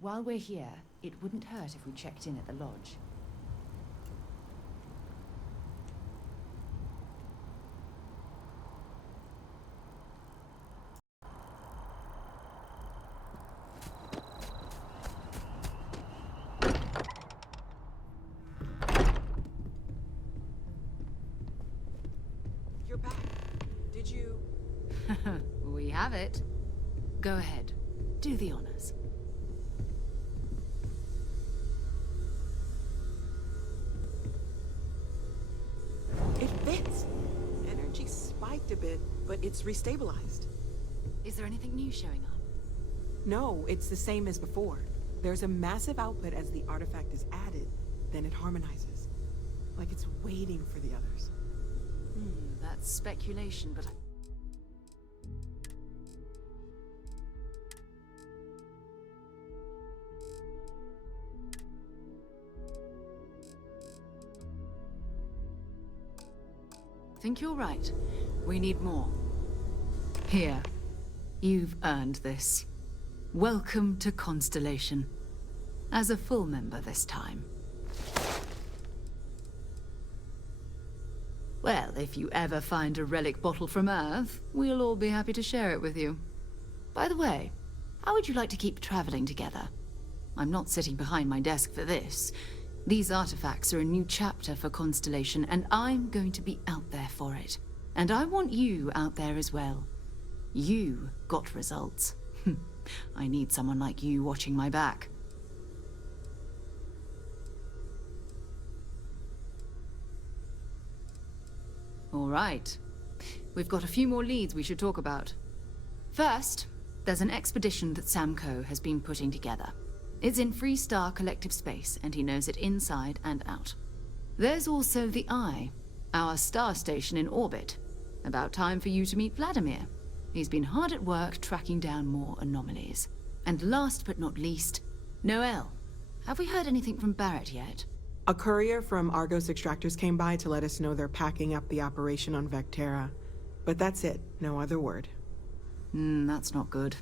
While we're here, it wouldn't hurt if we checked in at the lodge. You're back. Did you... We have it. Go ahead. Do the honors. It fits. Energy spiked a bit, but it's restabilized. Is there anything new showing up? No, it's the same as before. There's a massive output as the artifact is added, then it harmonizes. Like it's waiting for the others. That's speculation, but... I think you're right. We need more. Here. You've earned this. Welcome to Constellation. As a full member this time. Well, if you ever find a relic bottle from Earth, we'll all be happy to share it with you. By the way, how would you like to keep traveling together? I'm not sitting behind my desk for this. These artifacts are a new chapter for Constellation, and I'm going to be out there for it. And I want you out there as well. You got results. I need someone like you watching my back. All right. We've got a few more leads we should talk about. First, there's an expedition that Samco has been putting together. It's in Freestar Collective Space, and he knows it inside and out. There's also the Eye, our star station in orbit. About time for you to meet Vladimir. He's been hard at work tracking down more anomalies. And last but not least, Noel. Have we heard anything from Barrett yet? A courier from Argos Extractors came by to let us know they're packing up the operation on Vectera. But that's it, no other word. That's not good.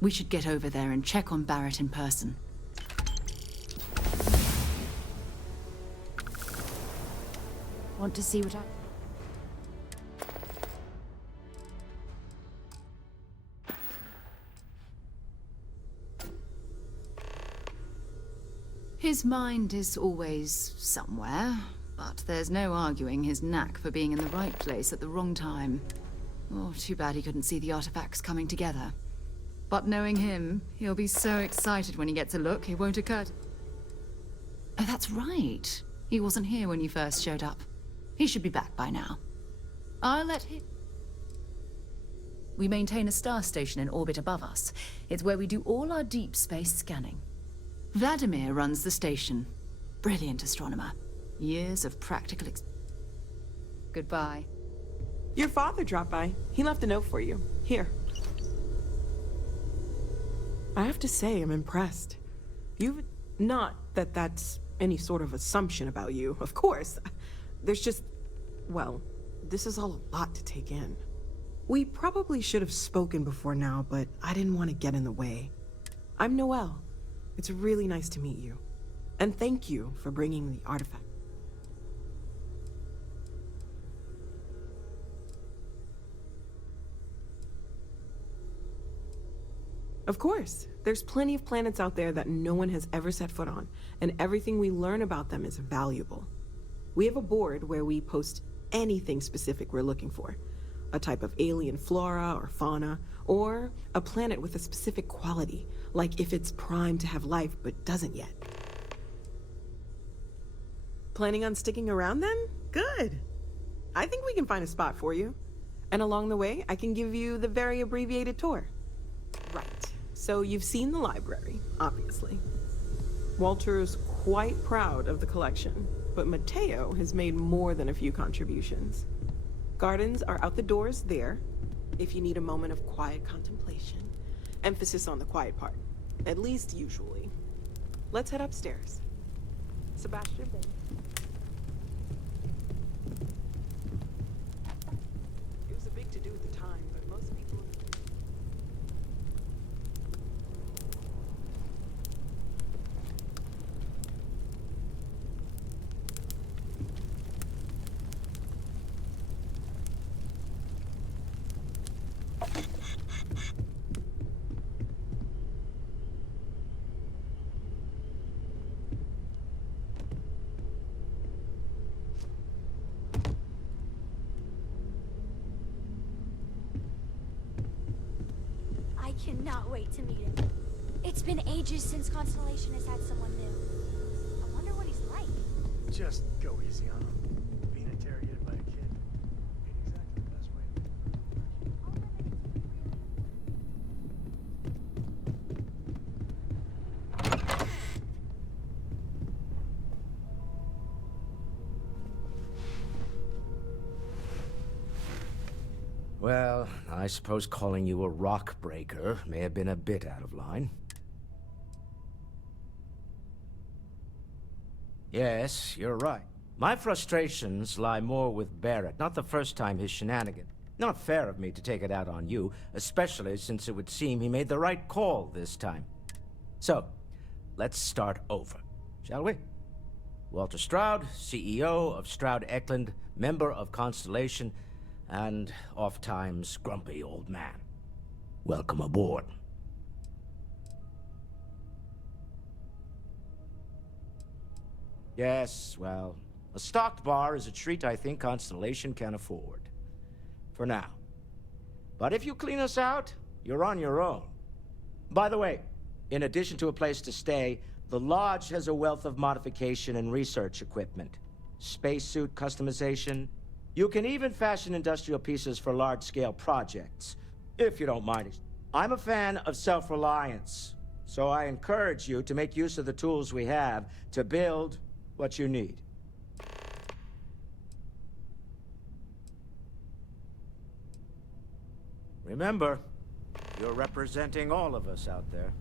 We should get over there and check on Barrett in person. Want to see what I... His mind is always somewhere, but there's no arguing his knack for being in the right place at the wrong time. Oh, too bad he couldn't see the artifacts coming together. But knowing him, he'll be so excited when he gets a look, it won't occur to... Oh, that's right. He wasn't here when you first showed up. He should be back by now. I'll let him... We maintain a star station in orbit above us. It's where we do all our deep space scanning. Vladimir runs the station. Brilliant astronomer. Years of practical Goodbye. Your father dropped by. He left a note for you. Here. I have to say, I'm impressed. You've... Not that that's any sort of assumption about you, of course. There's just... Well, this is all a lot to take in. We probably should have spoken before now, but I didn't want to get in the way. I'm Noel. It's really nice to meet you. And thank you for bringing the artifact. Of course. There's plenty of planets out there that no one has ever set foot on, and everything we learn about them is valuable. We have a board where we post anything specific we're looking for. A type of alien flora or fauna, or a planet with a specific quality, like if it's primed to have life but doesn't yet. Planning on sticking around then? Good. I think we can find a spot for you. And along the way, I can give you the very abbreviated tour. Right. So you've seen the library, obviously. Walter's quite proud of the collection, but Mateo has made more than a few contributions. Gardens are out the doors there, if you need a moment of quiet contemplation. Emphasis on the quiet part, at least usually. Let's head upstairs. Sebastian. It was a big to-do at the time, but most people... cannot wait to meet him. It's been ages since Constellation has had someone new. I wonder what he's like. Just go easy on him. Being interrogated by a kid ain't exactly the best way. Well, I suppose calling you a rock breaker may have been a bit out of line. Yes, you're right. My frustrations lie more with Barrett, not the first time his shenanigan. Not fair of me to take it out on you, especially since it would seem he made the right call this time. So, let's start over, shall we? Walter Stroud, CEO of Stroud Eklund, member of Constellation, and oft-times grumpy old man. Welcome aboard. Yes, well, a stocked bar is a treat I think Constellation can afford. For now. But if you clean us out, you're on your own. By the way, in addition to a place to stay, the Lodge has a wealth of modification and research equipment. Spacesuit customization. You can even fashion industrial pieces for large-scale projects, if you don't mind it. I'm a fan of self-reliance, so I encourage you to make use of the tools we have to build what you need. Remember, you're representing all of us out there.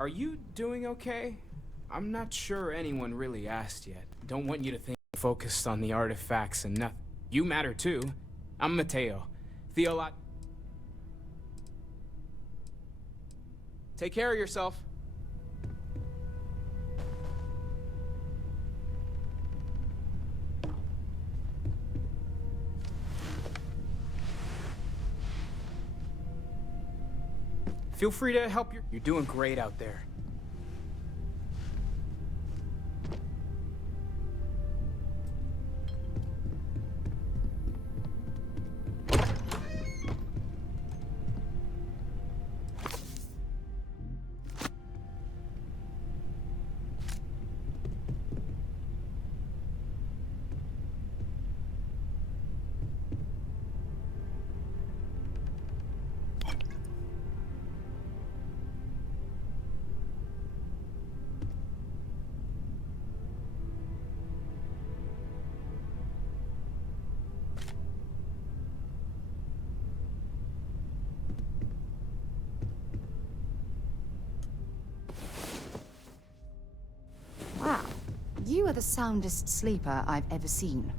Are you doing okay? I'm not sure anyone really asked yet. Don't want you to think I'm focused on the artifacts and nothing. You matter too. I'm Mateo. Theolot. Take care of yourself. Feel free to help You're doing great out there. Wow, you are the soundest sleeper I've ever seen.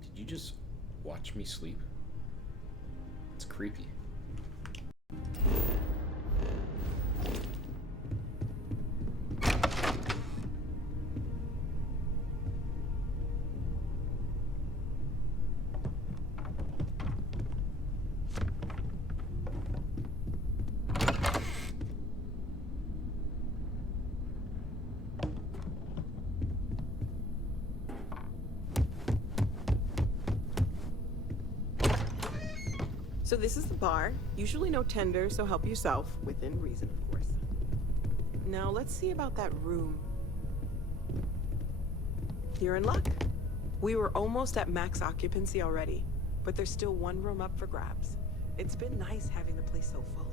Did you just watch me sleep? It's creepy. So this is the bar. Usually no tender, so help yourself. Within reason, of course. Now let's see about that room. You're in luck. We were almost at max occupancy already, but there's still one room up for grabs. It's been nice having the place so full.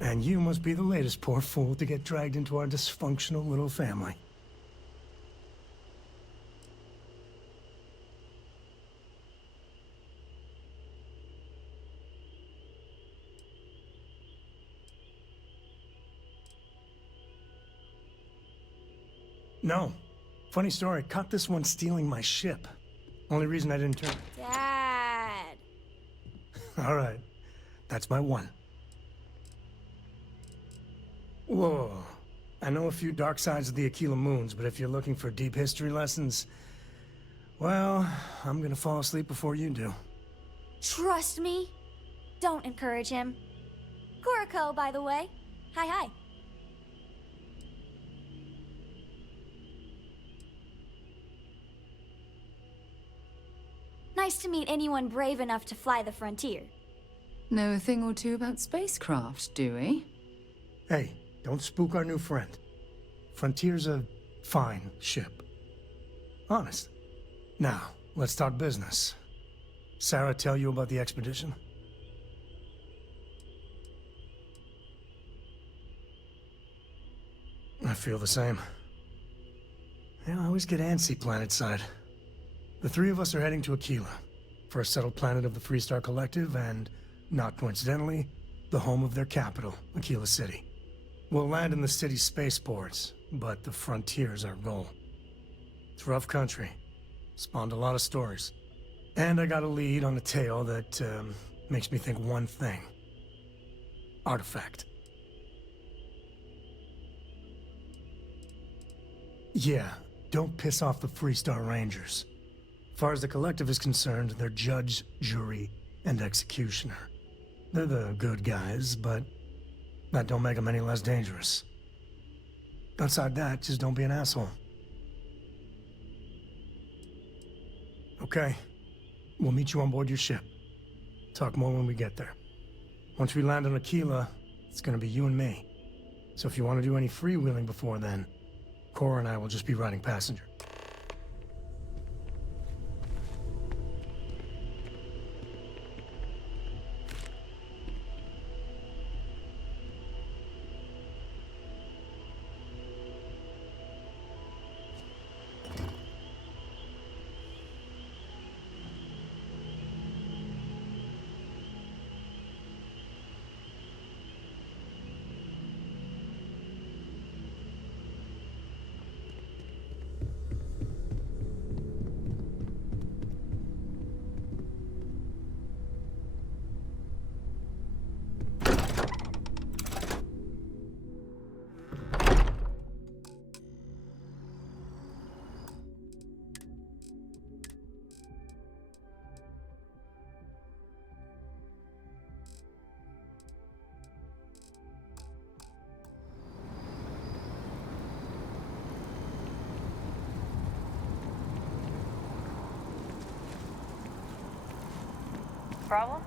And you must be the latest poor fool to get dragged into our dysfunctional little family. No. Funny story, caught this one stealing my ship. Only reason I didn't turn. Dad. All right. That's my one. Whoa. I know a few dark sides of the Aquila Moons, but if you're looking for deep history lessons, well, I'm gonna fall asleep before you do. Trust me. Don't encourage him. Kuriko, by the way. Hi. Nice to meet anyone brave enough to fly the frontier. Know a thing or two about spacecraft, do we? Hey, don't spook our new friend. Frontier's a fine ship. Honest. Now, let's talk business. Sarah tell you about the expedition? I feel the same. Yeah, I always get antsy planetside. The three of us are heading to Aquila, first settled planet of the Freestar Collective, and, not coincidentally, the home of their capital, Aquila City. We'll land in the city's spaceports, but the frontier's our goal. It's rough country. Spawned a lot of stories. And I got a lead on a tale that, makes me think one thing. Artifact. Yeah, don't piss off the Freestar Rangers. As far as the Collective is concerned, they're judge, jury, and executioner. They're the good guys, but that don't make them any less dangerous. Outside that, just don't be an asshole. Okay. We'll meet you on board your ship. Talk more when we get there. Once we land on Aquila, it's gonna be you and me. So if you want to do any freewheeling before then, Cora and I will just be riding passenger. Problem?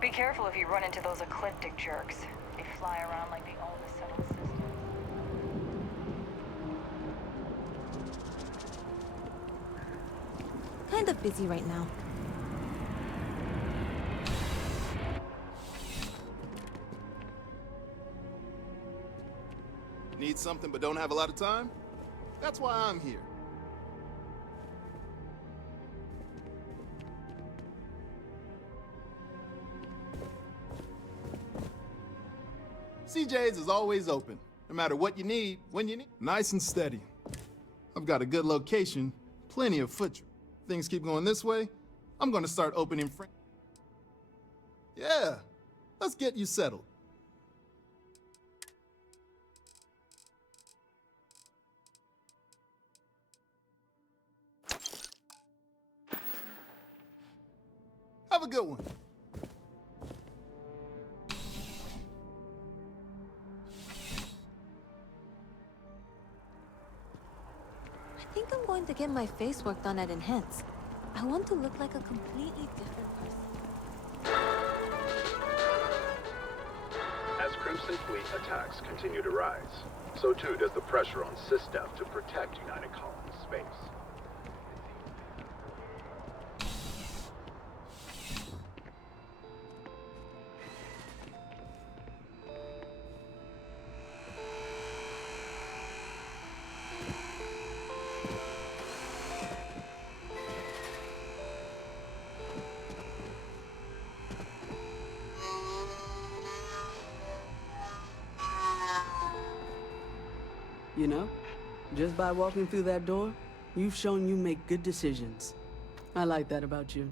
Be careful if you run into those ecliptic jerks. They fly around like they own the settled system. Kind of busy right now. Need something but don't have a lot of time? That's why I'm here. CJ's is always open, no matter what you need, when you need. Nice and steady. I've got a good location, plenty of foot. Things keep going this way, I'm gonna start opening Yeah, let's get you settled. Have a good one. I think I'm going to get my face work done at Enhance. I want to look like a completely different person. As Crimson Fleet attacks continue to rise, so too does the pressure on SysDef to protect United Colonies space. You know, just by walking through that door, you've shown you make good decisions. I like that about you.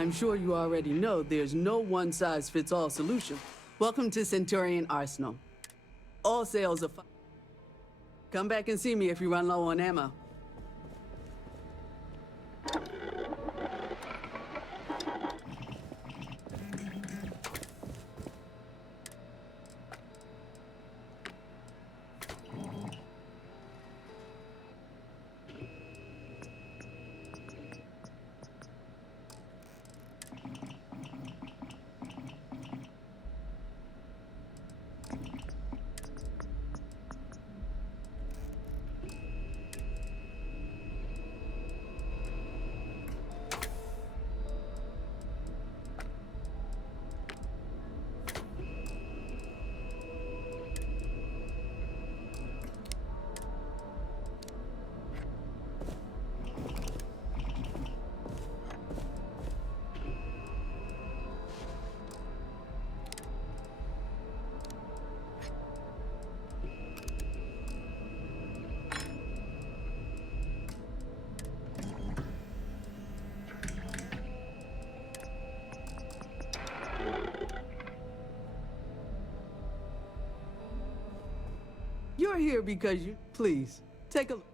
I'm sure you already know there's no one-size-fits-all solution. Welcome to Centurion Arsenal. All sales are Come back and see me if you run low on ammo. You're here because you... Please, take a look.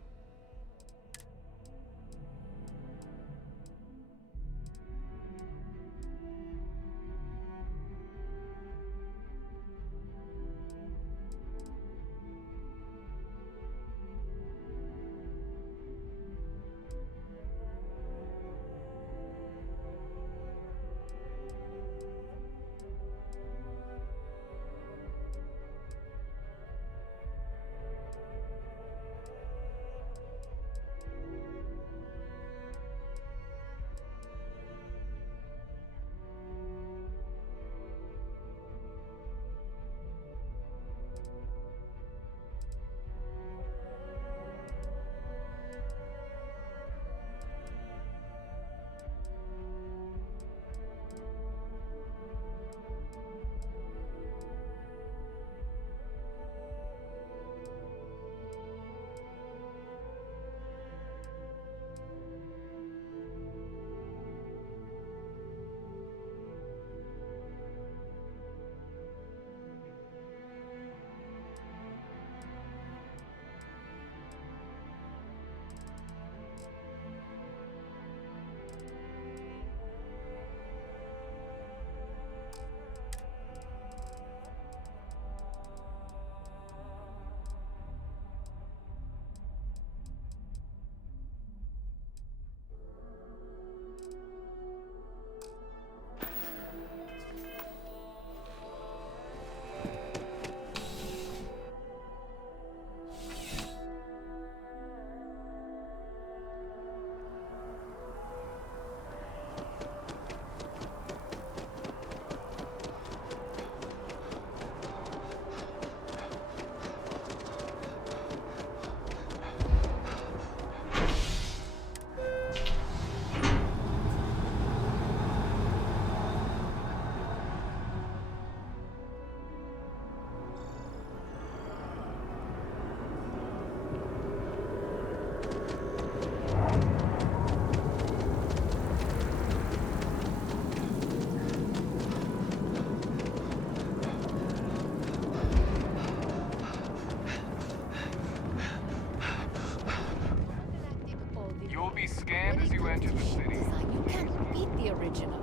You'll be scanned as you enter the city. You can't beat the original.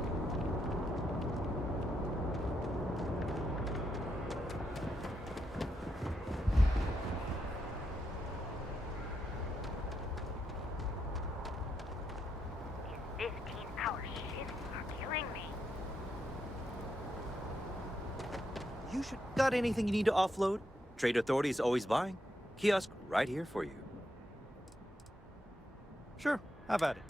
These 15-hour shifts are killing me. You should got anything you need to offload? Trade Authority is always buying. Kiosk right here for you. Sure, have at it.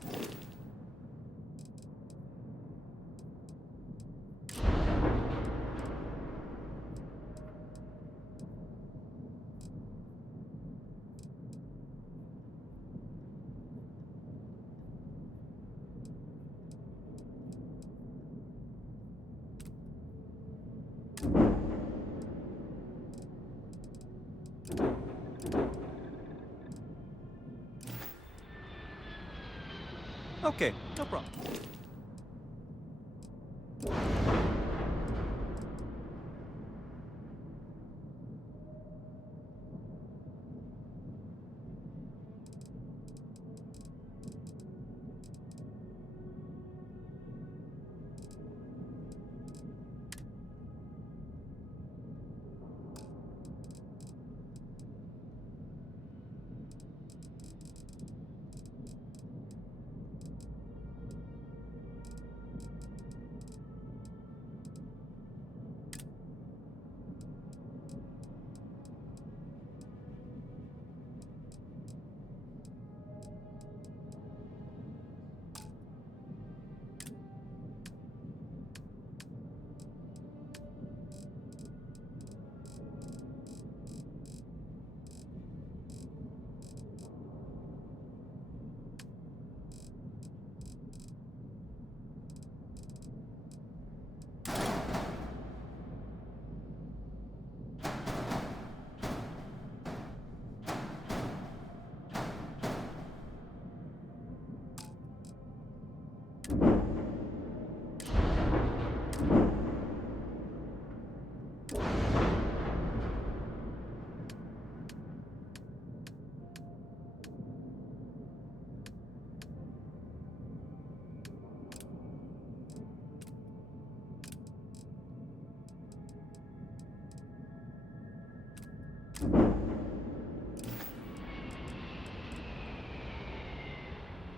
Okay, no problem.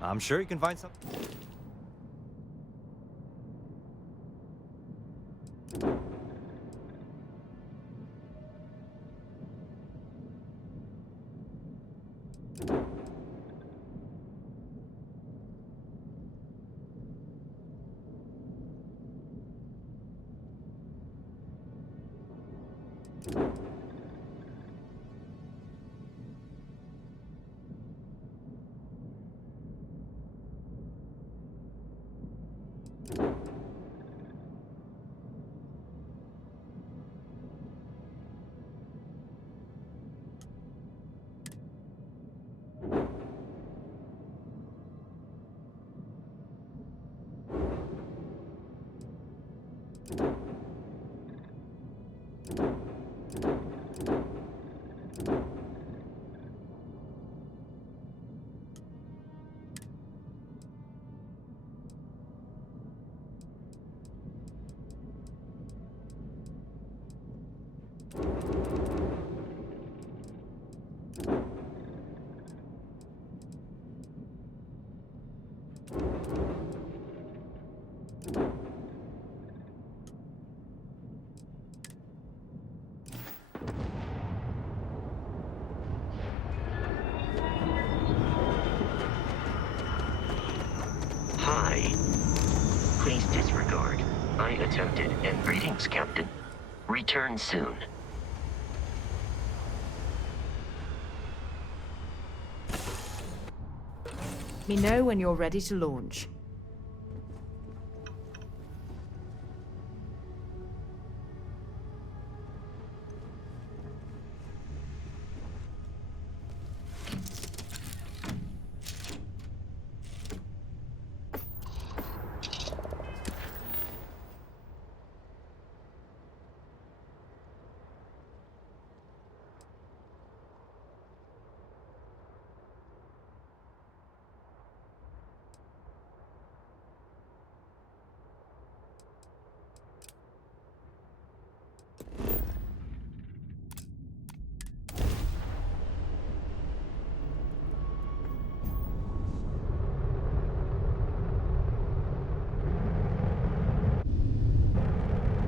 I'm sure you can find some. Hi. Please disregard. I attempted, and greetings, Captain. Return soon. Let me know when you're ready to launch.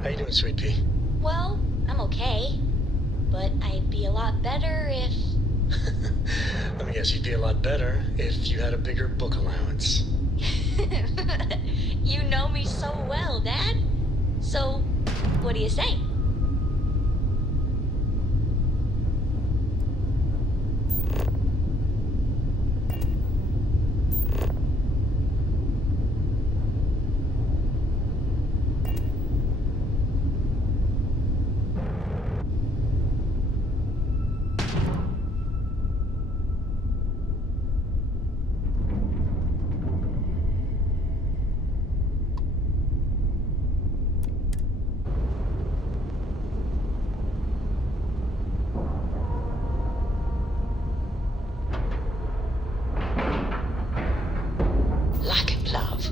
How you doing, Sweet Pea? Well, I'm okay. But I'd be a lot better if... Let me guess, you'd be a lot better if you had a bigger book allowance. You know me so well, Dad. So, what do you say? Lack of love.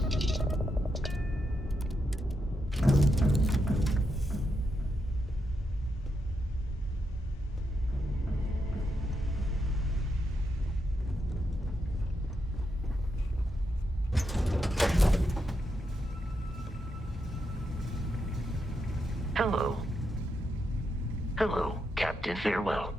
Hello. Hello, Captain. Farewell.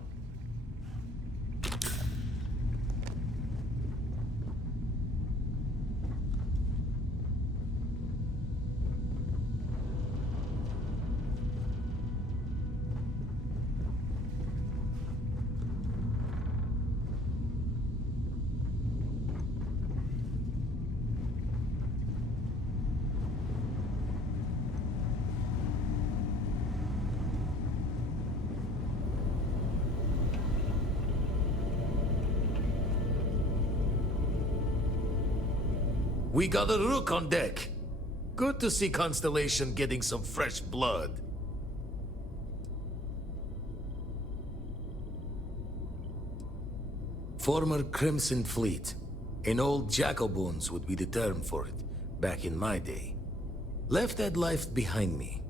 We got a rook on deck. Good to see Constellation getting some fresh blood. Former Crimson Fleet. An old Jacoboons would be the term for it, back in my day. Left that life behind me.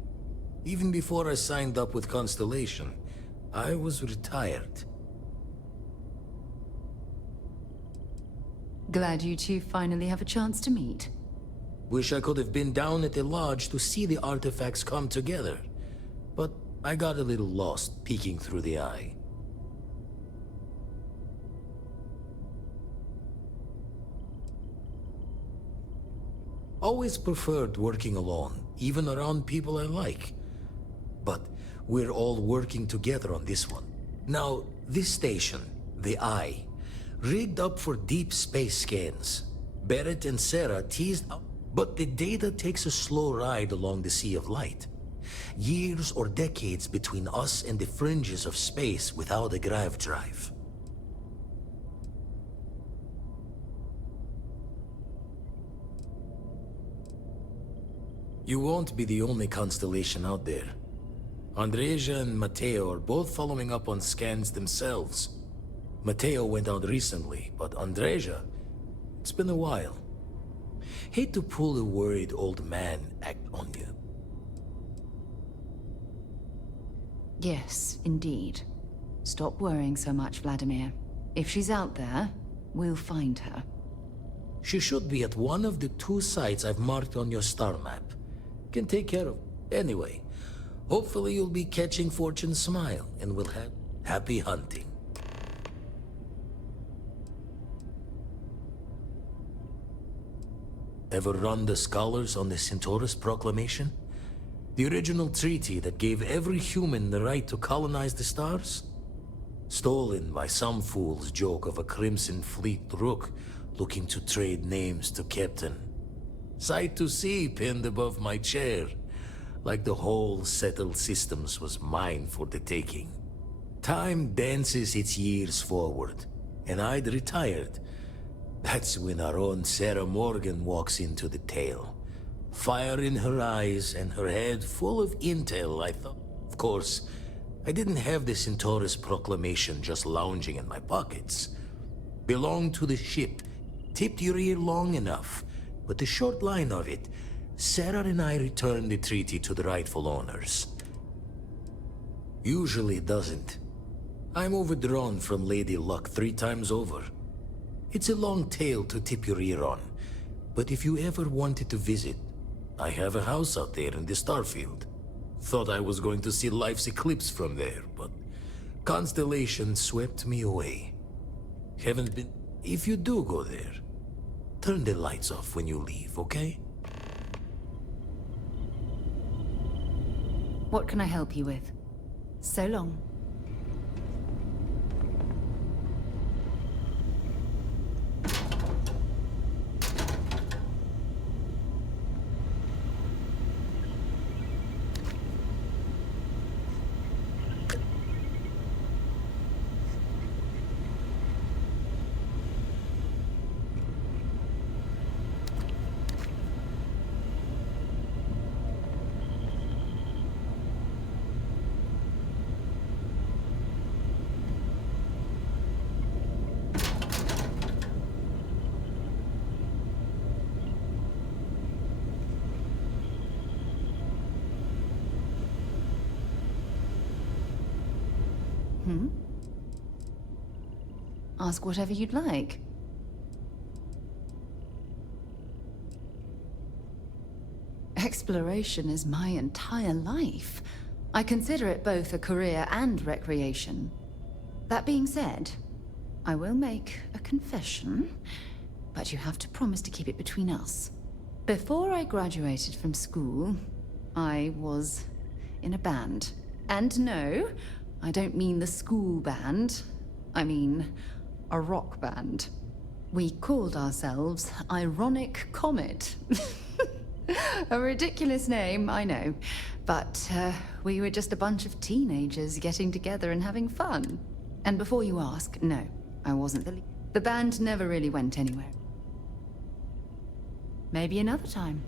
Even before I signed up with Constellation, I was retired. Glad you two finally have a chance to meet. Wish I could have been down at the lodge to see the artifacts come together. But I got a little lost peeking through the eye. Always preferred working alone, even around people I like. But we're all working together on this one. Now, this station, the Eye, rigged up for deep space scans. Barrett and Sarah teased out, but the data takes a slow ride along the Sea of Light. Years or decades between us and the fringes of space without a grav drive. You won't be the only constellation out there. Andreja and Mateo are both following up on scans themselves. Mateo went out recently, but Andreja, it's been a while. Hate to pull a worried old man act on you. Yes, indeed. Stop worrying so much, Vladimir. If she's out there, we'll find her. She should be at one of the 2 sites I've marked on your star map. Can take care of. Anyway, hopefully you'll be catching Fortune's smile and we'll have happy hunting. Ever run the scholars on the Centaurus Proclamation? The original treaty that gave every human the right to colonize the stars? Stolen by some fool's joke of a Crimson Fleet rook looking to trade names to Captain. Sight to see pinned above my chair, like the whole settled systems was mine for the taking. Time dances its years forward, and I'd retired. That's when our own Sarah Morgan walks into the tale. Fire in her eyes and her head full of intel, I thought. Of course, I didn't have the Centaurus Proclamation just lounging in my pockets. Belonged to the ship, tipped your ear long enough. But the short line of it, Sarah and I returned the treaty to the rightful owners. Usually it doesn't. I'm overdrawn from Lady Luck 3 times over. It's a long tale to tip your ear on, but if you ever wanted to visit, I have a house out there in the Starfield. Thought I was going to see life's eclipse from there, but Constellation swept me away. Haven't been... If you do go there, turn the lights off when you leave, okay? What can I help you with? So long. Ask whatever you'd like. Exploration is my entire life. I consider it both a career and recreation. That being said, I will make a confession, but you have to promise to keep it between us. Before I graduated from school, I was in a band. And no, I don't mean the school band. I mean a rock band. We called ourselves Ironic Comet. A ridiculous name, I know. But we were just a bunch of teenagers getting together and having fun. And before you ask, no, I wasn't the lead. The band never really went anywhere. Maybe another time.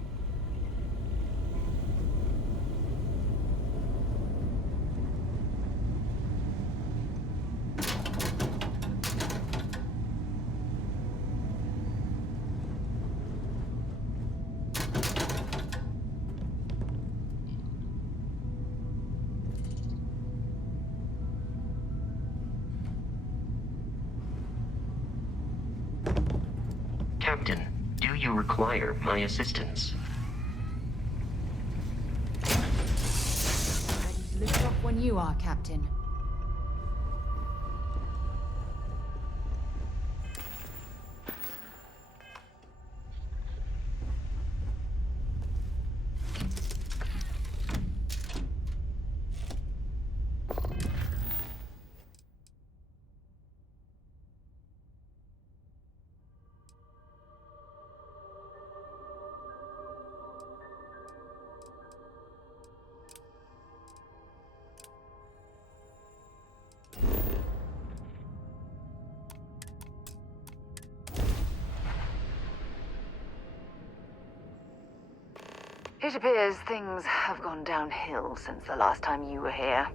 Captain. Do you require my assistance? Lift off when you are, Captain. It appears things have gone downhill since the last time you were here.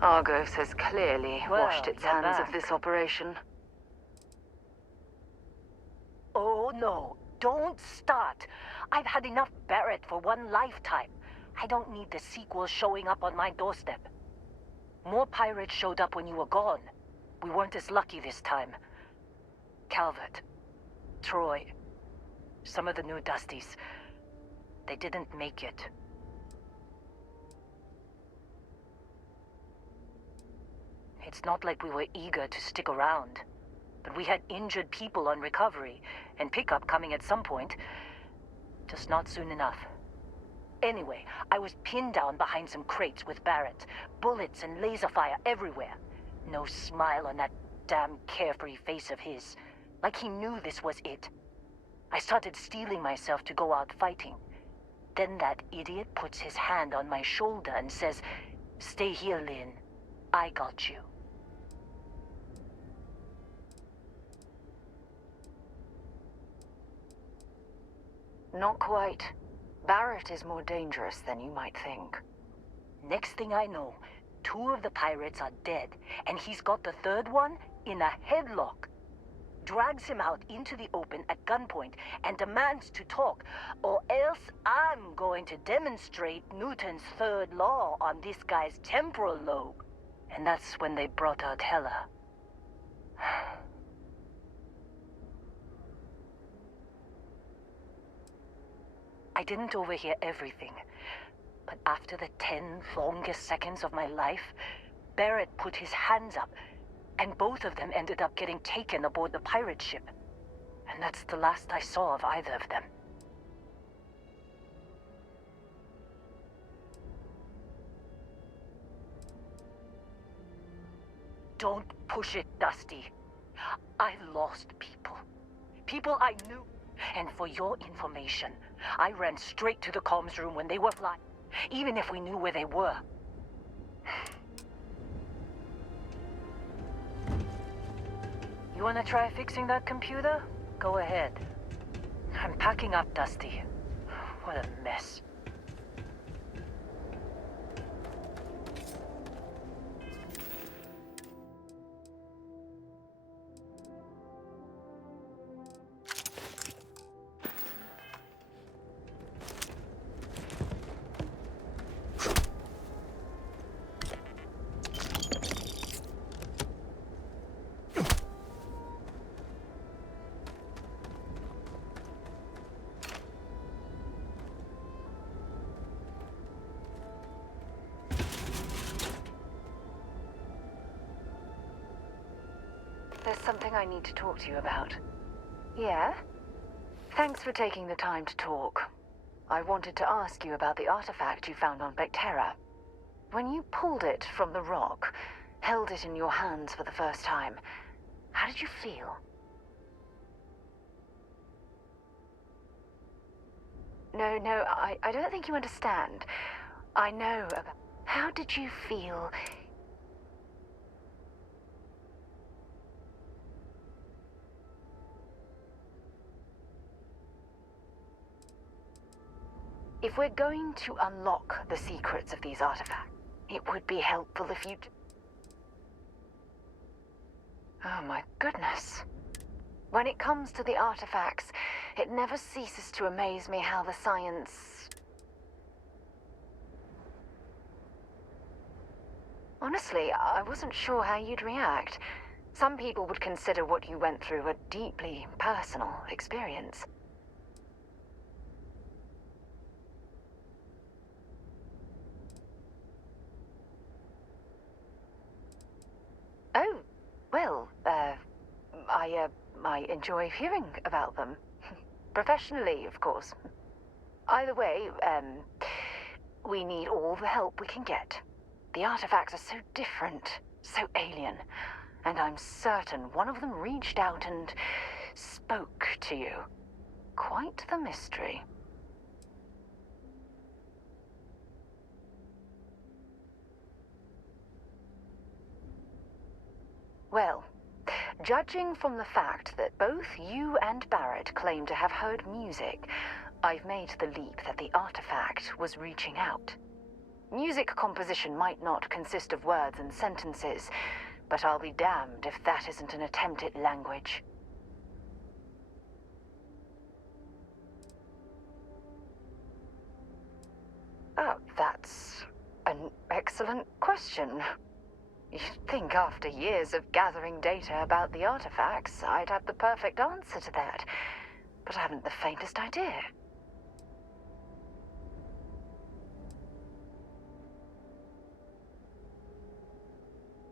Argos has clearly washed its hands of this operation. Oh no, don't start. I've had enough Barrett for one lifetime. I don't need the sequel showing up on my doorstep. More pirates showed up when you were gone. We weren't as lucky this time. Calvert, Troy, some of the new Dusties. They didn't make it. It's not like we were eager to stick around, but we had injured people on recovery, and pickup coming at some point. Just not soon enough. Anyway, I was pinned down behind some crates with Barrett. Bullets and laser fire everywhere. No smile on that damn carefree face of his. Like he knew this was it. I started steeling myself to go out fighting. Then that idiot puts his hand on my shoulder and says, "Stay here, Lynn. I got you." Not quite. Barrett is more dangerous than you might think. Next thing I know, 2 of the pirates are dead, and he's got the 3rd one in a headlock. Drags him out into the open at gunpoint and demands to talk, or else I'm going to demonstrate Newton's 3rd law on this guy's temporal lobe. And that's when they brought out Hela. I didn't overhear everything, but after the 10 longest seconds of my life, Barrett put his hands up, and both of them ended up getting taken aboard the pirate ship. And that's the last I saw of either of them. Don't push it, Dusty. I lost people. People I knew. And for your information, I ran straight to the comms room when they were flying, even if we knew where they were. You wanna try fixing that computer? Go ahead. I'm packing up, Dusty. What a mess. There's something I need to talk to you about. Yeah? Thanks for taking the time to talk. I wanted to ask you about the artifact you found on Bactera. When you pulled it from the rock, held it in your hands for the first time, how did you feel? No, I don't think you understand. I know about... How did you feel... If we're going to unlock the secrets of these artifacts, it would be helpful if you... Oh my goodness. When it comes to the artifacts, it never ceases to amaze me how the science... Honestly, I wasn't sure how you'd react. Some people would consider what you went through a deeply personal experience. Oh, well, I enjoy hearing about them. Professionally, of course. Either way, we need all the help we can get. The artifacts are so different, so alien, and I'm certain one of them reached out and spoke to you. Quite the mystery. Well, judging from the fact that both you and Barrett claim to have heard music, I've made the leap that the artifact was reaching out. Music composition might not consist of words and sentences, but I'll be damned if that isn't an attempt at language. Oh, that's an excellent question. You'd think after years of gathering data about the artifacts, I'd have the perfect answer to that, but I haven't the faintest idea.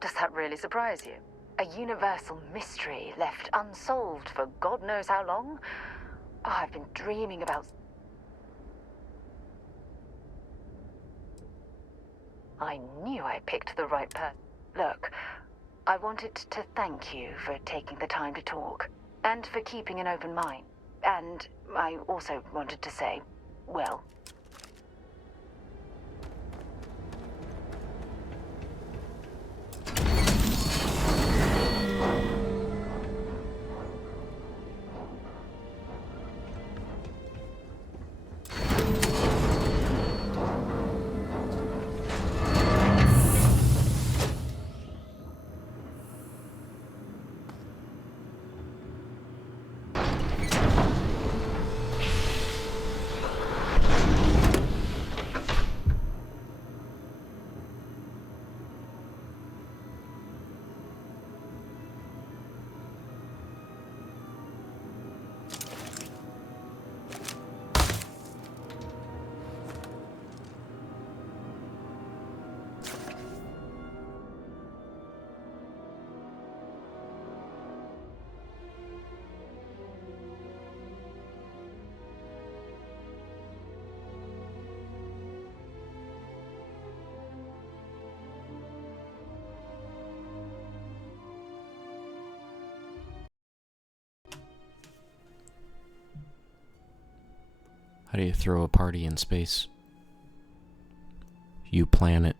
Does that really surprise you? A universal mystery left unsolved for God knows how long? Oh, I've been dreaming about... I knew I picked the right person. Look, I wanted to thank you for taking the time to talk, and for keeping an open mind. And I also wanted to say, well... How do you throw a party in space? You plan it.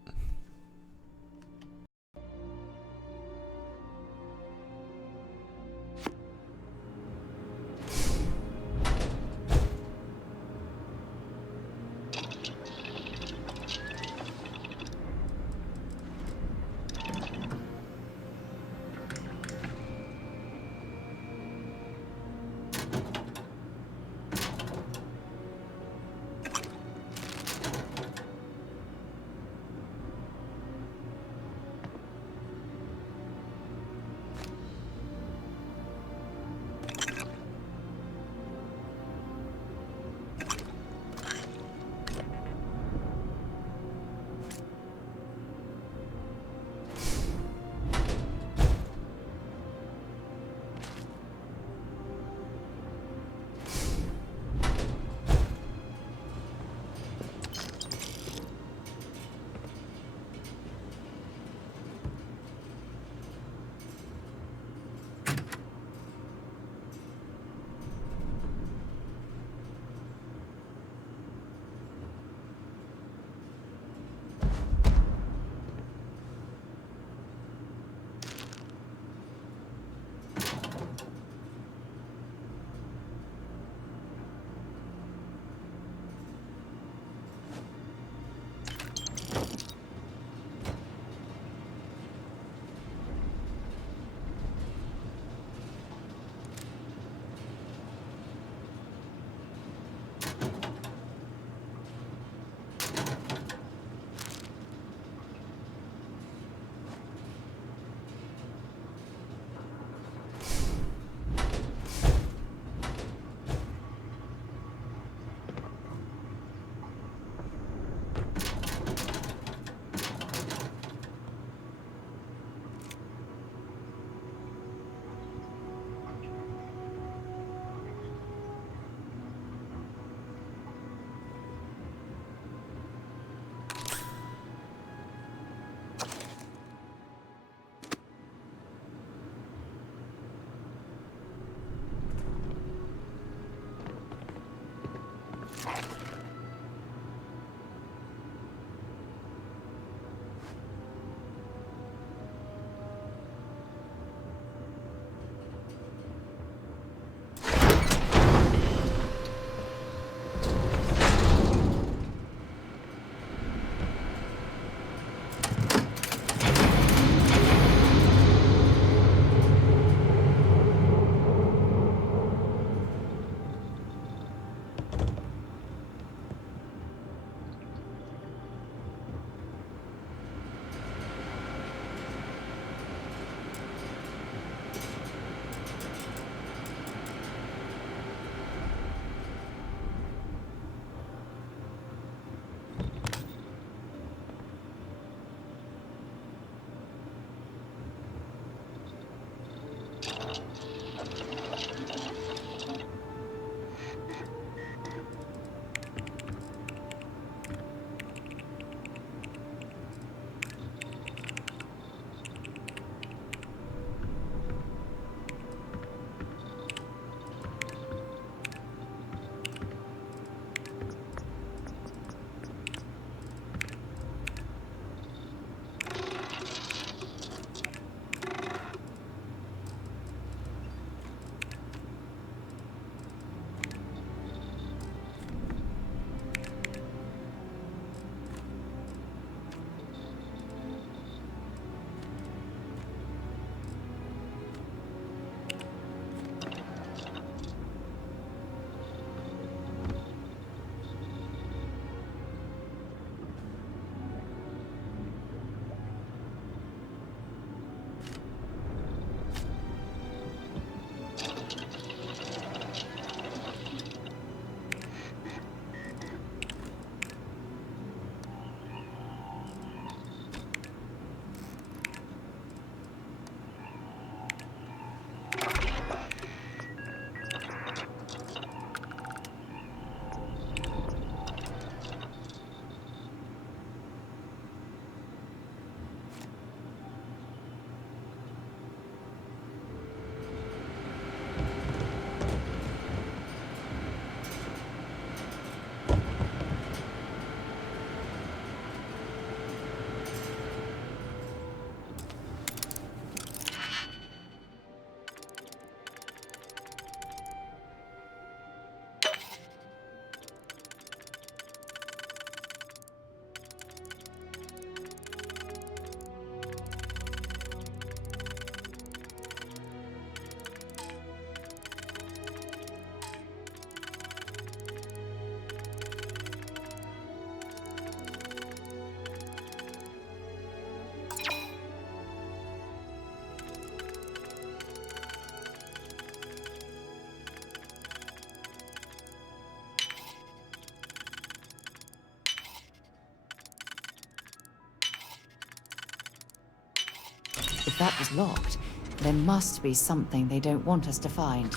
If that was locked, there must be something they don't want us to find.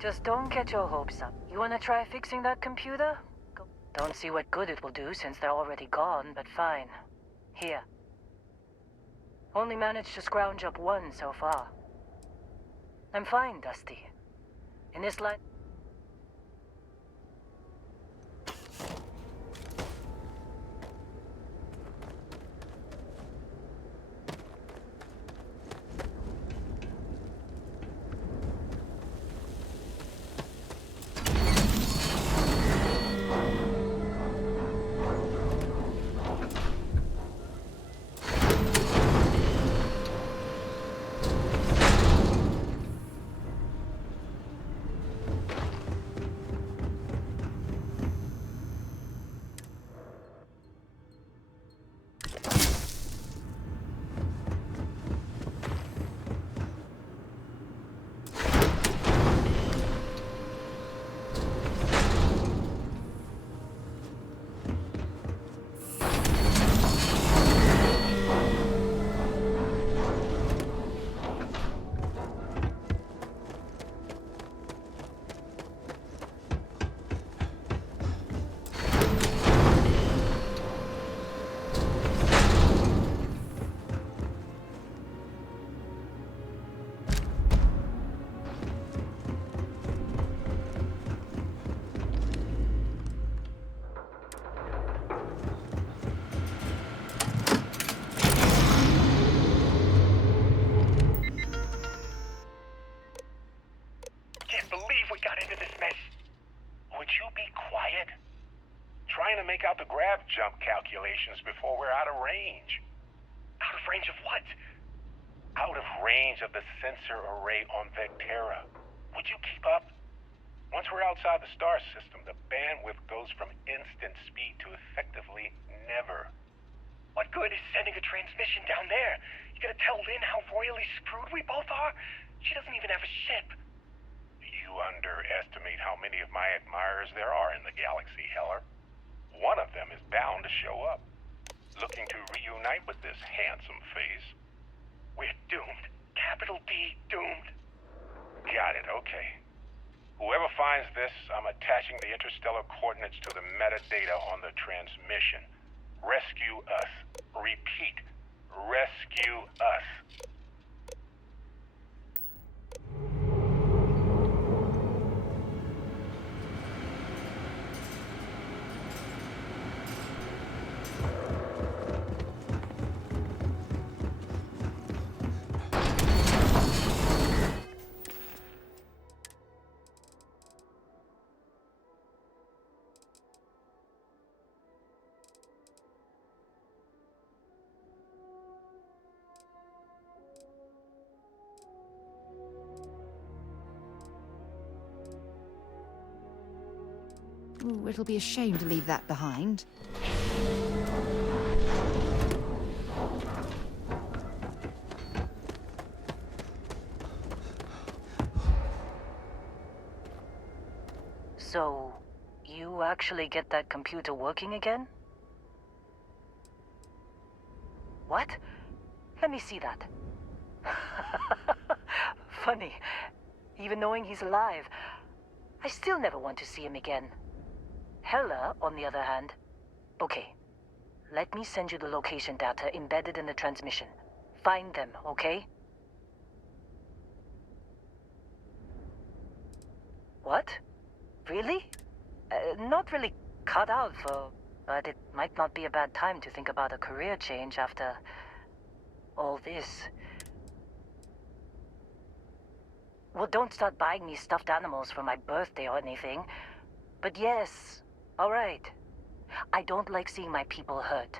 Just don't get your hopes up. You wanna try fixing that computer? Go. Don't see what good it will do since they're already gone, but fine. Here. Only managed to scrounge up one so far. I'm fine, Dusty. In this line... Make out the grav jump calculations before we're out of range. Out of range of what? Out of range of the sensor array on Vectera. Would you keep up? Once we're outside the star system, the bandwidth goes from instant speed to effectively never. What good is sending a transmission down there? You gonna tell Lynn how royally screwed we both are? She doesn't even have a ship. You underestimate how many of my admirers there are in the galaxy, Heller. One of them is bound to show up, looking to reunite with this handsome face. We're doomed. Capital D, doomed. Got it, okay. Whoever finds this, I'm attaching the interstellar coordinates to the metadata on the transmission. Rescue us. Repeat, rescue us. Ooh, it'll be a shame to leave that behind. So, you actually get that computer working again? What? Let me see that. Funny. Even knowing he's alive, I still never want to see him again. Hella, on the other hand... Okay. Let me send you the location data embedded in the transmission. Find them, okay? What? Really? Not really cut out for but it might not be a bad time to think about a career change after all this. Well, don't start buying me stuffed animals for my birthday or anything. But yes, all right. I don't like seeing my people hurt.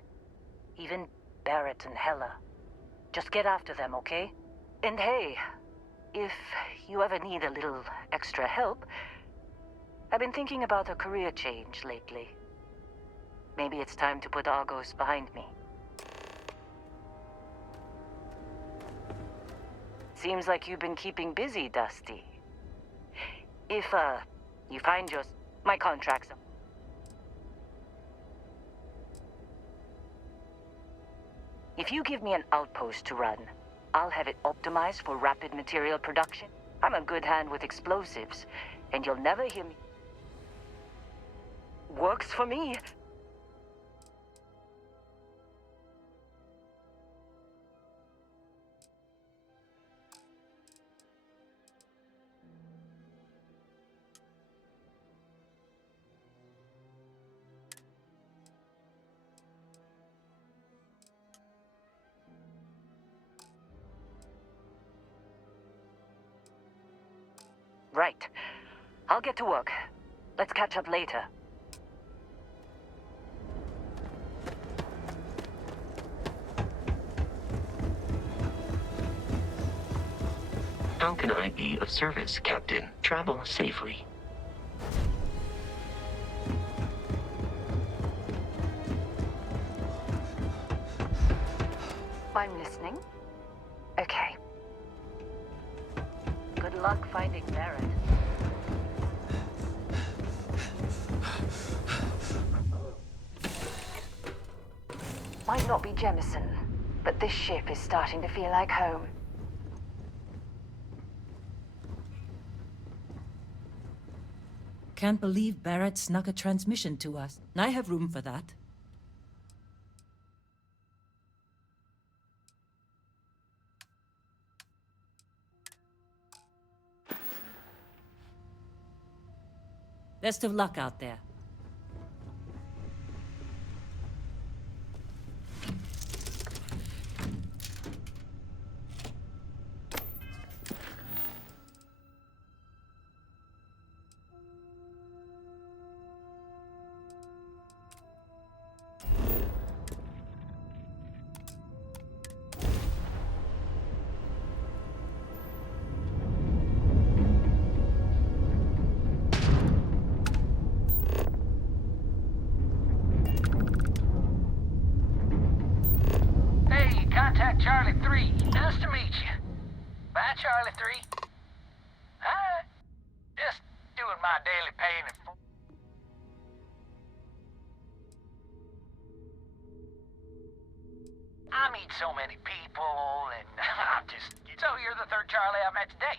Even Barrett and Hella. Just get after them, okay? And hey, if you ever need a little extra help, I've been thinking about a career change lately. Maybe it's time to put Argos behind me. Seems like you've been keeping busy, Dusty. If, you find my contract's up. If you give me an outpost to run, I'll have it optimized for rapid material production. I'm a good hand with explosives, and you'll never hear me. Works for me. Right. I'll get to work. Let's catch up later. How can I be of service, Captain? Travel safely. I'm listening. Okay. Good luck finding Barrett. Might not be Jemison, but this ship is starting to feel like home. Can't believe Barrett snuck a transmission to us. I have room for that. Best of luck out there. Contact Charlie 3. Nice to meet you. Bye, Charlie 3. Hi. Just doing my daily paying and... I meet so many people, and I'm just... So you're the third Charlie I've met today.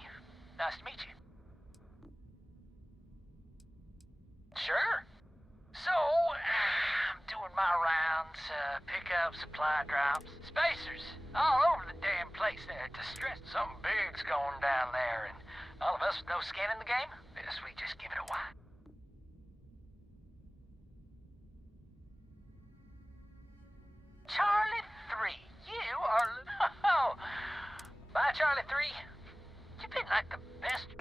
Nice to meet you. Sure. So, I'm doing my rounds, pick up supply drops, spacers, all over the damn place there. Distressed. Something big's going down there, and all of us with no skin in the game, yes, we just give it a while. Charlie 3, you are... Oh, bye, Charlie 3. You've been like the best...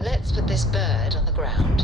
Let's put this bird on the ground.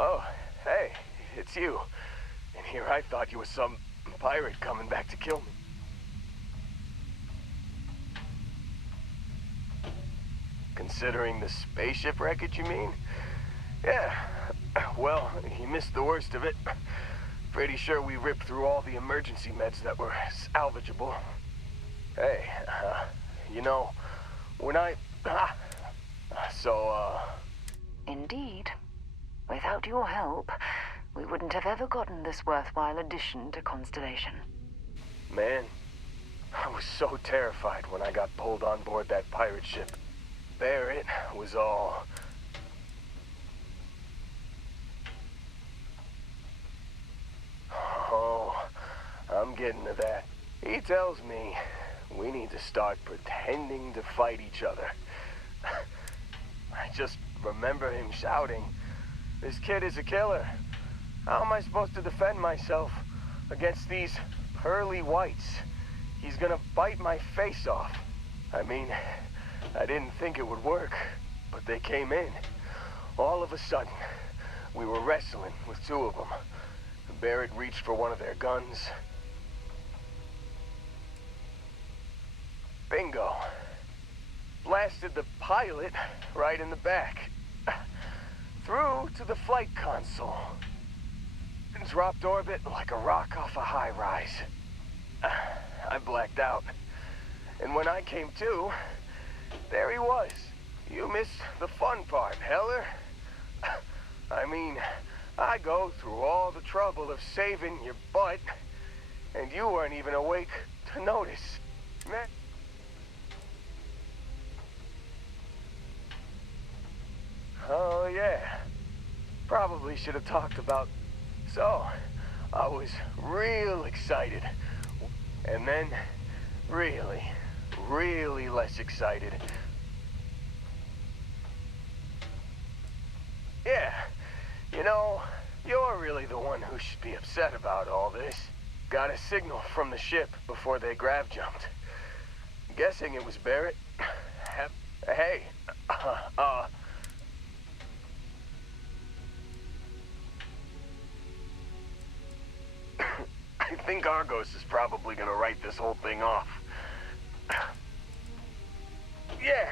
Oh, hey, it's you. And here I thought you were some pirate coming back to kill me. Considering the spaceship wreckage, you mean? Yeah, well, you missed the worst of it. Pretty sure we ripped through all the emergency meds that were salvageable. Hey, you know, when I... Indeed. Without your help, we wouldn't have ever gotten this worthwhile addition to Constellation. Man, I was so terrified when I got pulled on board that pirate ship. Barrett was all... Oh, I'm getting to that. He tells me we need to start pretending to fight each other. I just remember him shouting, "This kid is a killer. How am I supposed to defend myself against these pearly whites? He's gonna bite my face off." I mean, I didn't think it would work, but they came in. All of a sudden, we were wrestling with two of them. Barrett reached for one of their guns. Bingo. Blasted the pilot right in the back. Through to the flight console. And dropped orbit like a rock off a high-rise. I blacked out. And when I came to, there he was. You missed the fun part, Heller. I mean, I go through all the trouble of saving your butt, and you weren't even awake to notice. Man. Oh, yeah. Probably should have talked about... So, I was real excited. And then, really less excited. Yeah, you know, you're really the one who should be upset about all this. Got a signal from the ship before they grav jumped. Guessing it was Barrett. Hey, I think Argos is probably gonna write this whole thing off. Yeah.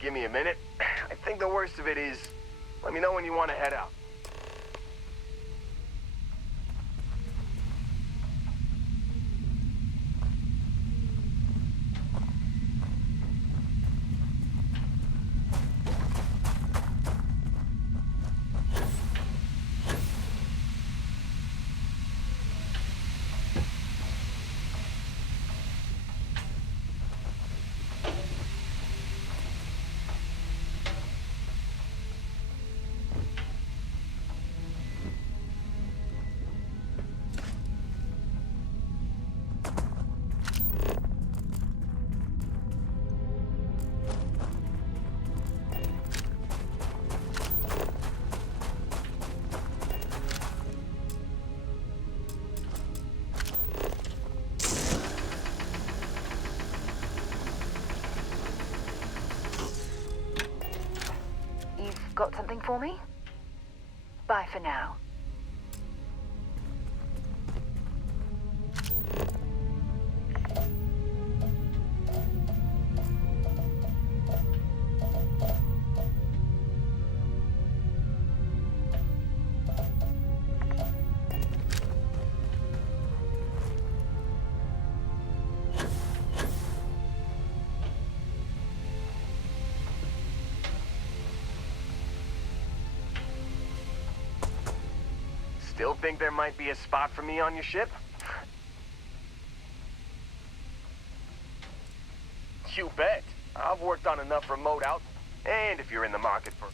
Give me a minute. I think the worst of it is, let me know when you want to head out. Got something for me? Bye for now. Still think there might be a spot for me on your ship? You bet. I've worked on enough remote out. And if you're in the market for...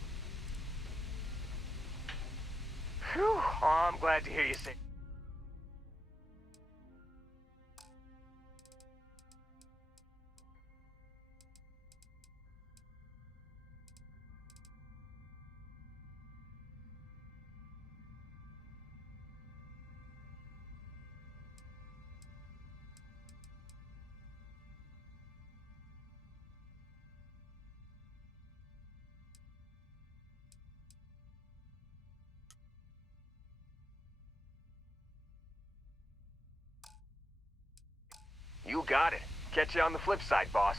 Whew, oh, I'm glad to hear you say... You got it. Catch you on the flip side, boss.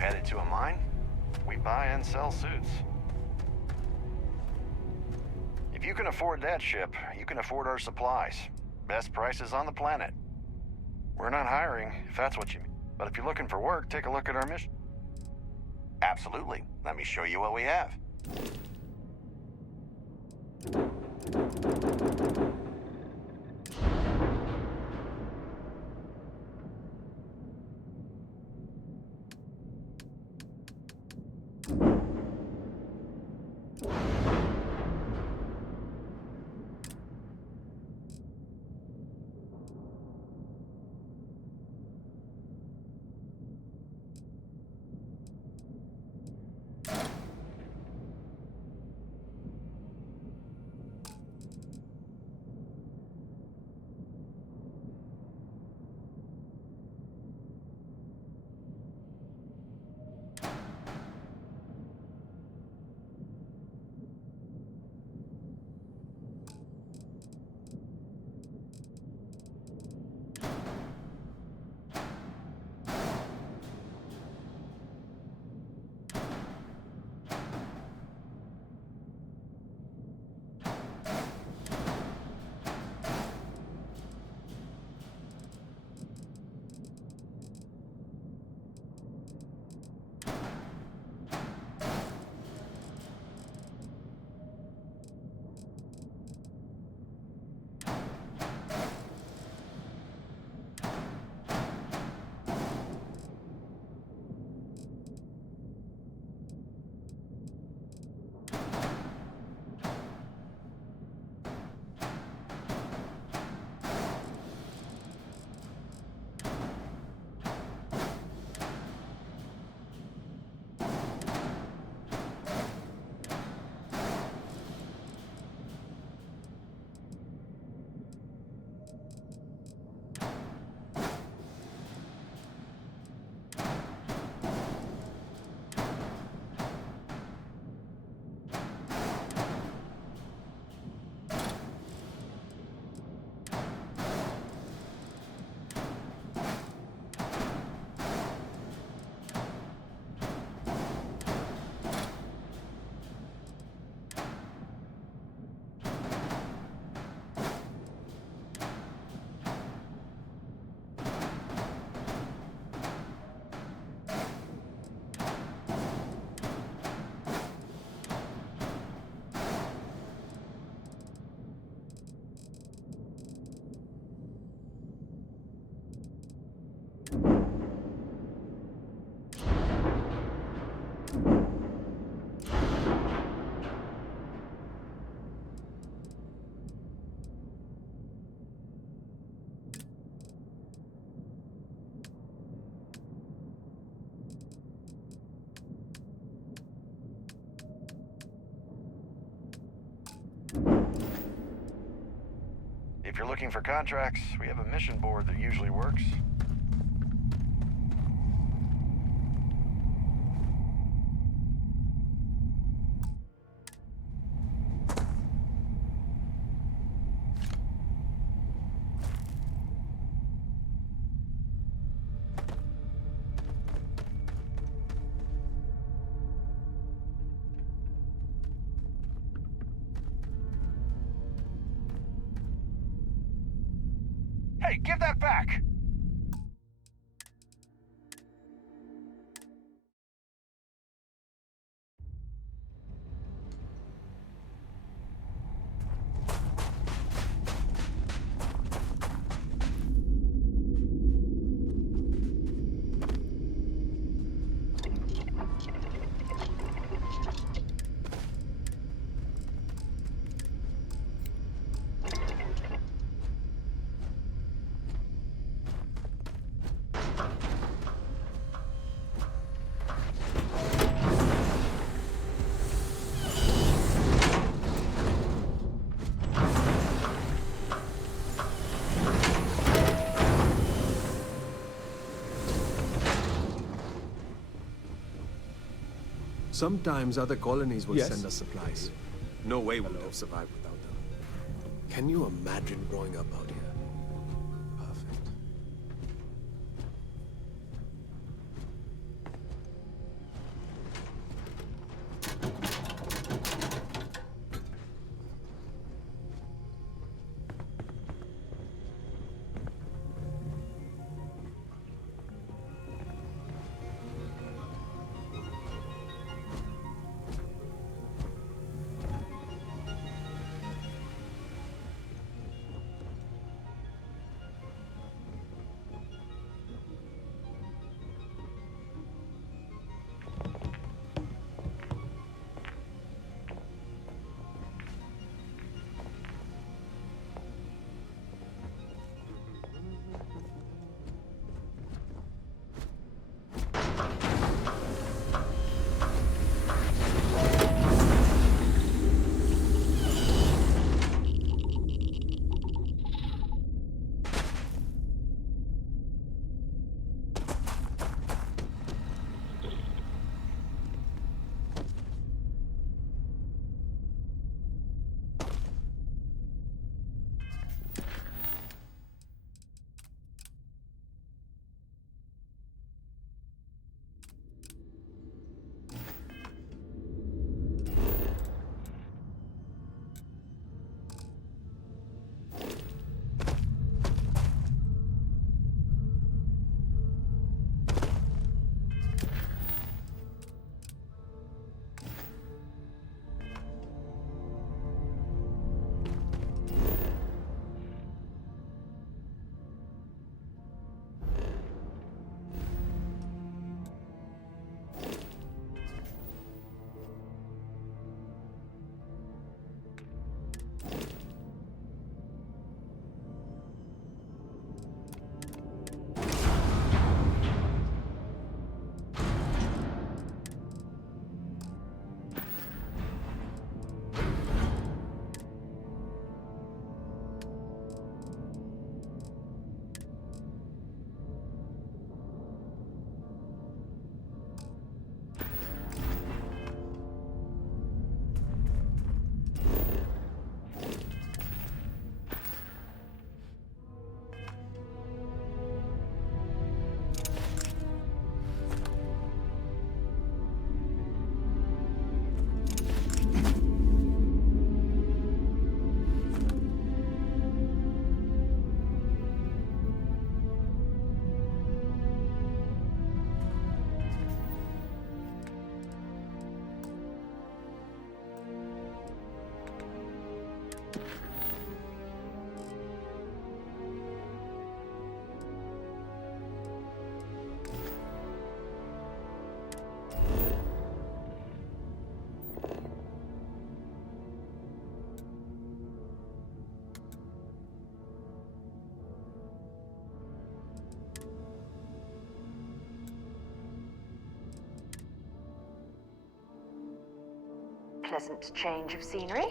Headed to a mine? We buy and sell suits. If you can afford that ship, you can afford our supplies. Best prices on the planet. We're not hiring, if that's what you mean. But if you're looking for work, take a look at our mission. Absolutely. Let me show you what we have. If you're looking for contracts, we have a mission board that usually works. Hey, give that back! Sometimes other colonies will Yes. send us supplies. No way we would have survived without them. Can you imagine growing up out here? Perfect. Pleasant change of scenery.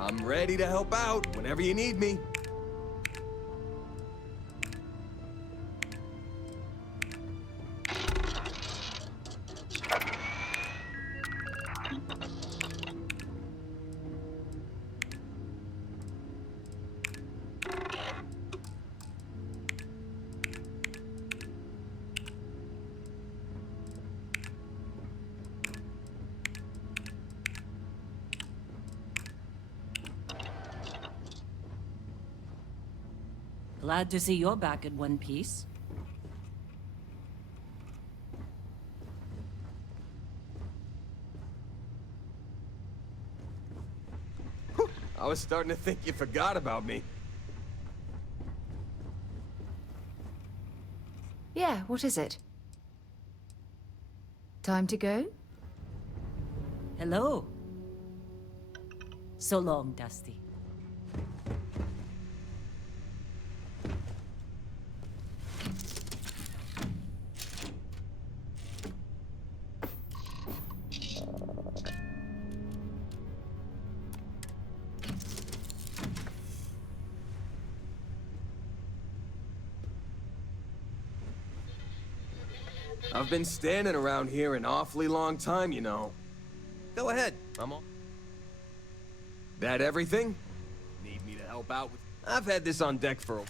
I'm ready to help out whenever you need me. Glad to see you're back in one piece. I was starting to think you forgot about me. Yeah, what is it? Time to go? Hello. So long, Dusty. I've been standing around here an awfully long time, you know. Go ahead, I'm all... That everything? Need me to help out with... I've had this on deck for a...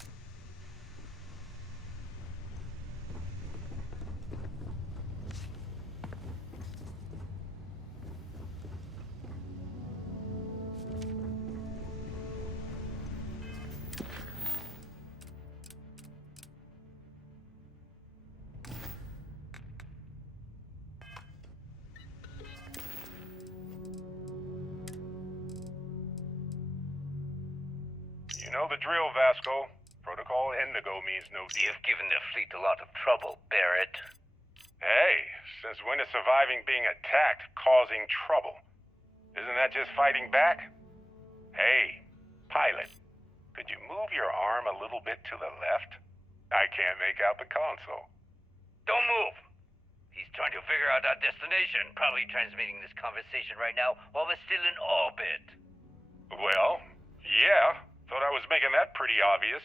You know the drill, Vasco. Protocol Indigo means no... You've given the fleet a lot of trouble, Barrett. Hey, since when is surviving being attacked causing trouble? Isn't that just fighting back? Hey, pilot, could you move your arm a little bit to the left? I can't make out the console. Don't move! He's trying to figure out our destination. Probably transmitting this conversation right now while we're still in orbit. Well, yeah. Thought I was making that pretty obvious.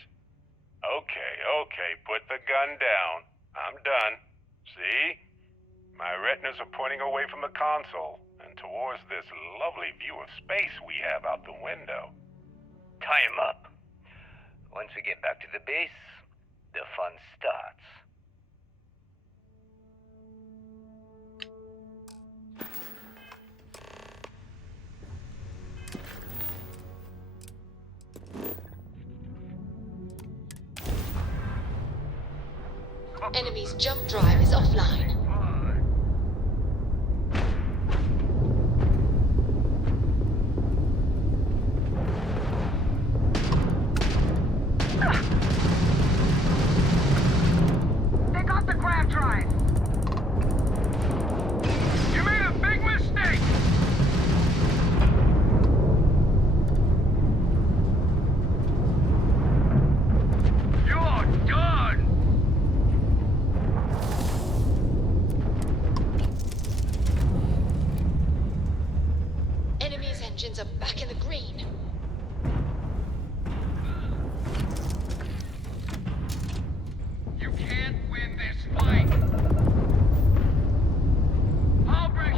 Okay, put the gun down. I'm done. See? My retinas are pointing away from the console and towards this lovely view of space we have out the window. Tie him up. Once we get back to the base, the fun starts. Enemy's jump drive is offline. They got the grab drive. You made a big mistake. You're done. Enemy's engines are back in the green. You can't win this fight. Albrecht,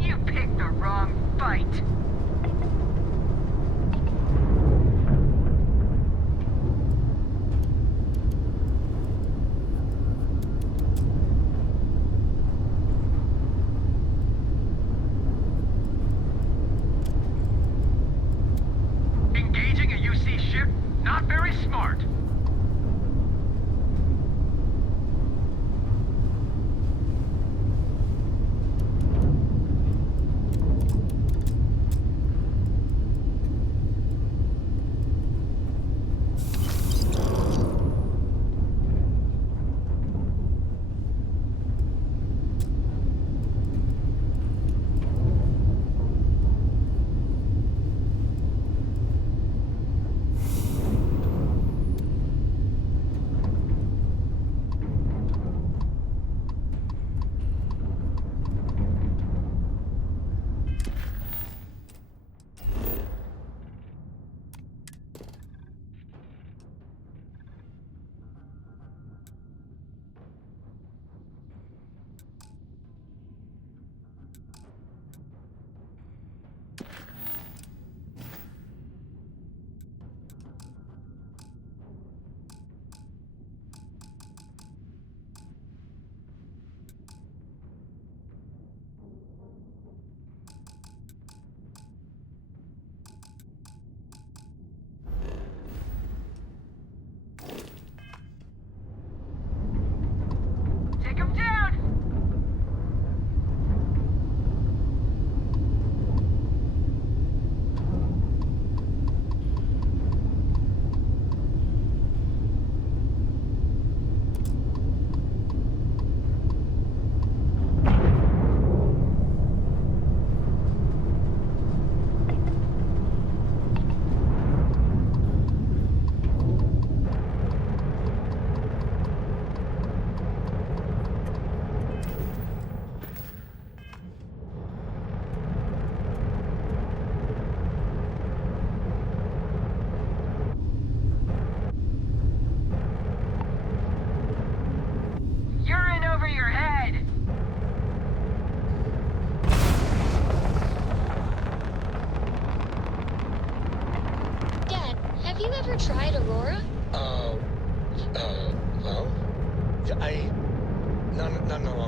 you picked the wrong fight. Engaging a UC ship? Not very smart.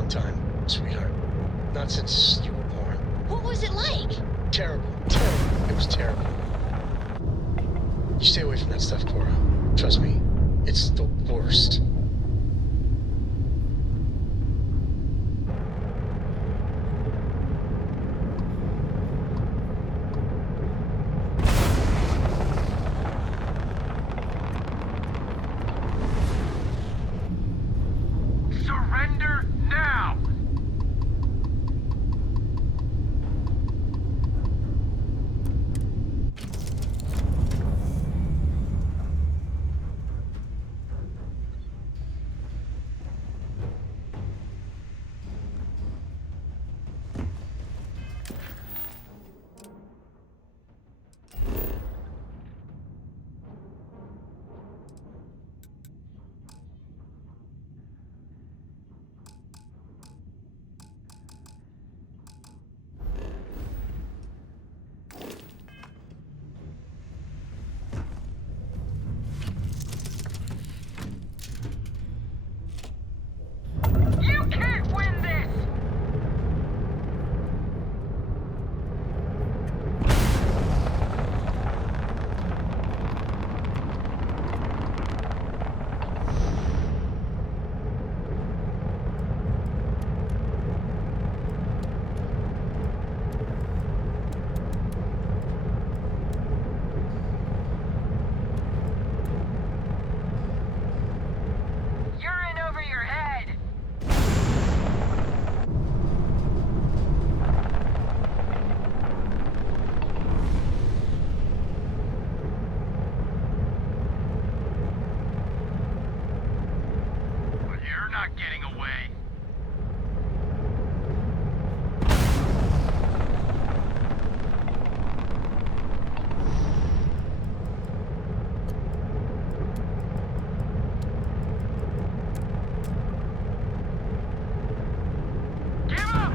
long time, sweetheart. Not since you were born. What was it like? Terrible. Terrible. It was terrible. You stay away from that stuff, Cora. Trust me, it's the worst. Surrender now! You can't win this! You're in over your head! But you're not getting away. Give up!